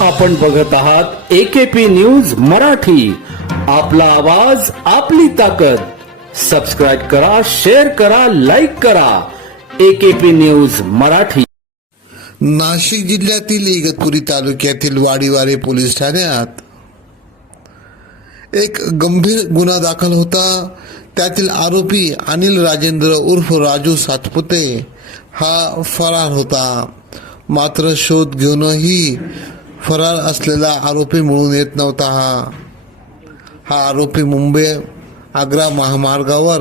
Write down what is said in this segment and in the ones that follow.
आपण बघत आहात एकेपी न्यूज मराठी. आपला आवाज आपली ताकद. सबस्क्राईब करा शेअर करा लाईक करा. AKP news Marathi. नाशिक जिल्ह्यातील इगतपुरी तालुक्यातील वाडीवारे पोलीस ठाण्यात एक गंभीर गुन्हा दाखल होता. त्यातील आरोपी अनिल राजेंद्र उर्फ राजू सातपुते हा फरार होता. मात्र शोध घेऊनही फरार असलेला आरोपी मिळून येत नव्हता हा. हा आरोपी मुंबई आग्रा महामार्गावर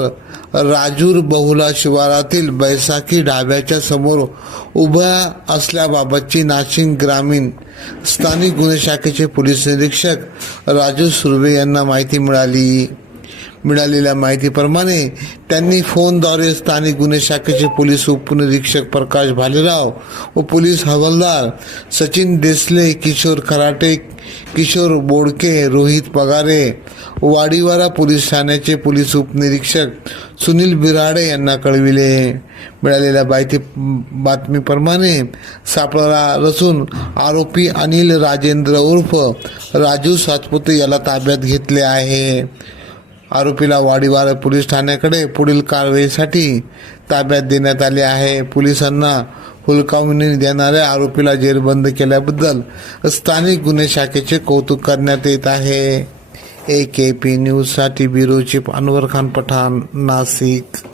राजूर बहुला शिवारातील बैसाखी ढाब्याच्या समोर उभ्या असल्याबाबतची नाशिक ग्रामीण स्थानिक गुन्हे शाखेचे पोलीस निरीक्षक राजू सुर्वे यांना माहिती मिळाली. मिळालेल्या माहितीप्रमाणे त्यांनी फोनद्वारे स्थानिक गुन्हे शाखेचे पोलीस उपनिरीक्षक प्रकाश भालेराव व पोलीस हवालदार सचिन देसले किशोर खराटे किशोर बोडके रोहित पगारे वाडीवारा पोलीस ठाण्याचे पोलीस उपनिरीक्षक सुनील बिराडे यांना कळविले. मिळालेल्या माहिती बातमीप्रमाणे सापळा रचून आरोपी अनिल राजेंद्र उर्फ राजू सातपुते याला ताब्यात घेतले आहे. आरोपीला वाडीवार पोलीस ठाण्याकडे पुढील कारवाईसाठी ताब्यात देण्यात आले आहे. पोलिसांना हुलकावणी देणाऱ्या आरोपीला जेरबंद केल्याबद्दल स्थानिक गुन्हे शाखेचे कौतुक करण्यात येत आहे. ए के पी न्यूजसाठी ब्युरो चीफ अनवर खान पठाण नाशिक.